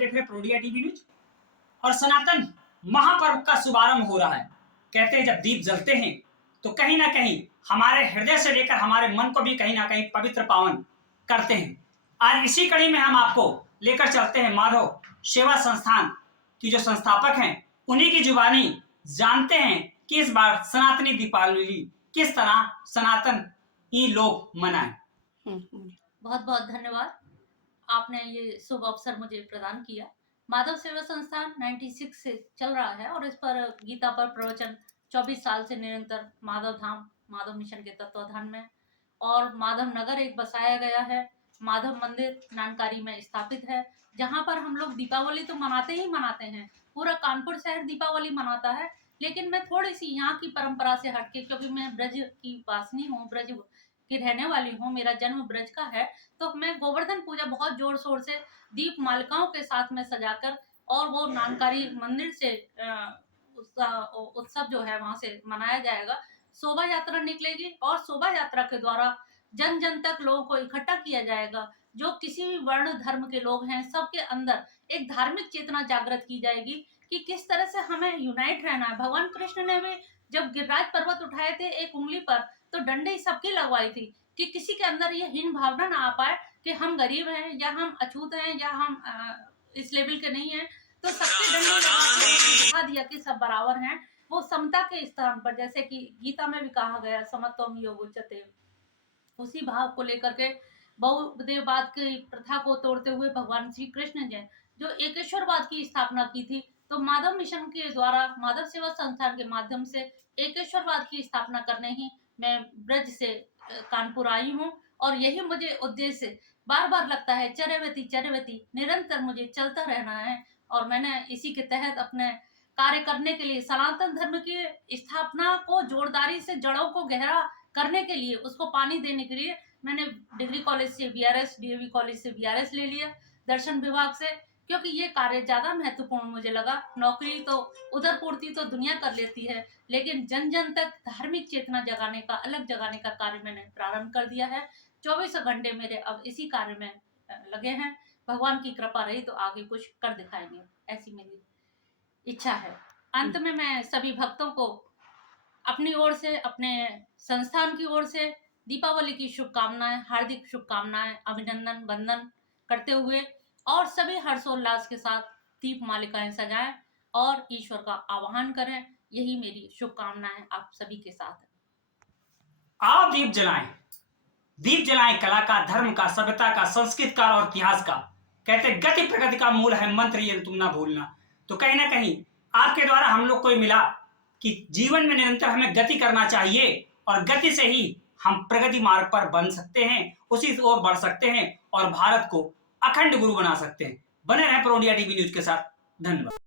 देख रहे प्रोडिया TV news और सनातन महापर्व का शुभारंभ हो रहा है। कहते हैं जब दीप जलते हैं तो कहीं ना कहीं हमारे हृदय से लेकर हमारे मन को भी कहीं ना कहीं पवित्र पावन करते हैं। आज इसी कड़ी में हम आपको लेकर चलते हैं माधव सेवा संस्थान की जो संस्थापक हैं उन्हीं की जुबानी जानते हैं कि इस बार सनातनी दीपावली किस तरह सनातन ही लोग मनाएं। बहुत बहुत धन्यवाद, आपने ये शुभ अवसर मुझे प्रदान किया। माधव सेवा संस्थान 96 से चल रहा है और इस पर गीता पर प्रवचन 24 साल से निरंतर माधव धाम माधव मिशन के तत्वाधान में और माधव नगर एक बसाया गया है। माधव मंदिर नानकारी में स्थापित है, जहाँ पर हम लोग दीपावली तो मनाते ही मनाते हैं। पूरा कानपुर शहर दीपावली मनाता है, लेकिन मैं थोड़ी सी यहाँ की परंपरा से हटके, क्योंकि मैं ब्रज की वासनी हूँ, ब्रज की रहने वाली हूँ, मेरा जन्म ब्रज का है, तो मैं गोवर्धन पूजा बहुत जोर शोर से दीप मालिकाओं के साथ में सजाकर और वो नानकारी मंदिर से उत्सव जो है वहां से मनाया जाएगा। शोभा यात्रा निकलेगी और शोभा यात्रा के द्वारा जन जन तक लोगों को इकट्ठा किया जाएगा। जो किसी भी वर्ण धर्म के लोग हैं सबके अंदर एक धार्मिक चेतना जागृत की जाएगी कि किस तरह से हमें यूनाइट रहना है। भगवान कृष्ण ने भी जब गिरिराज पर्वत उठाए थे एक उंगली पर, तो डंडे सबकी लगवाई थी कि किसी के अंदर ये हीन भावना ना आ पाए कि हम गरीब हैं या हम अछूत हैं या हम इस लेवल के नहीं हैं। तो सबके डंडे दिखा दिया कि सब बराबर हैं, वो समता के स्थान पर, जैसे कि गीता में भी कहा गया समत्वम योगोच्यते। उसी भाव को लेकर के बहुदेववाद की प्रथा को तोड़ते हुए भगवान श्री कृष्ण ने जो एकेश्वरवाद की स्थापना की थी, तो माधव मिशन के द्वारा माधव सेवा संस्थान के माध्यम से एकेश्वरवाद की स्थापना करने ही मैं ब्रज से कानपुर आई हूँ। और यही मुझे उद्देश्य बार बार लगता है, चरवती निरंतर मुझे चलता रहना है। और मैंने इसी के तहत अपने कार्य करने के लिए सनातन धर्म की स्थापना को जोरदारी से जड़ों को गहरा करने के लिए, उसको पानी देने के लिए मैंने डिग्री कॉलेज से बीआरएस, डीएवी कॉलेज से बीआरएस ले लिया दर्शन विभाग से, क्योंकि ये कार्य ज्यादा महत्वपूर्ण मुझे लगा। नौकरी तो उधर पूर्ति तो दुनिया कर लेती है, लेकिन जन जन तक धार्मिक चेतना जगाने का, अलग जगाने का कार्य मैंने प्रारंभ कर दिया है। 24 घंटे मेरे अब इसी कार्य में लगे हैं। भगवान की कृपा रही तो आगे कुछ कर दिखाएंगे, ऐसी मेरी इच्छा है। अंत में मैं सभी भक्तों को अपनी ओर से, अपने संस्थान की ओर से दीपावली की शुभकामनाएं, हार्दिक शुभकामनाएं, अभिनंदन वंदन करते हुए और सभी हर्षोल्लास के साथ दीप मालिकाएं सजाएं और ईश्वर का आह्वान करें। यही मेरी शुभकामनाएं आप सभी के साथ है। आप दीप जलाएं, दीप जलाएं कला का, धर्म का, सभ्यता का, संस्कृत का और इतिहास का। कहते गति प्रगति का मूल है मंत्र, ये तुम ना भूलना। तो कहीं ना कहीं आपके द्वारा हम लोग को मिला कि जीवन में निरंतर हमें गति करना चाहिए और गति से ही हम प्रगति मार्ग पर बन सकते हैं, उसी ओर बढ़ सकते हैं और भारत को अखंड गुरु बना सकते हैं। बने रहें प्रोडिया टीवी न्यूज के साथ। धन्यवाद।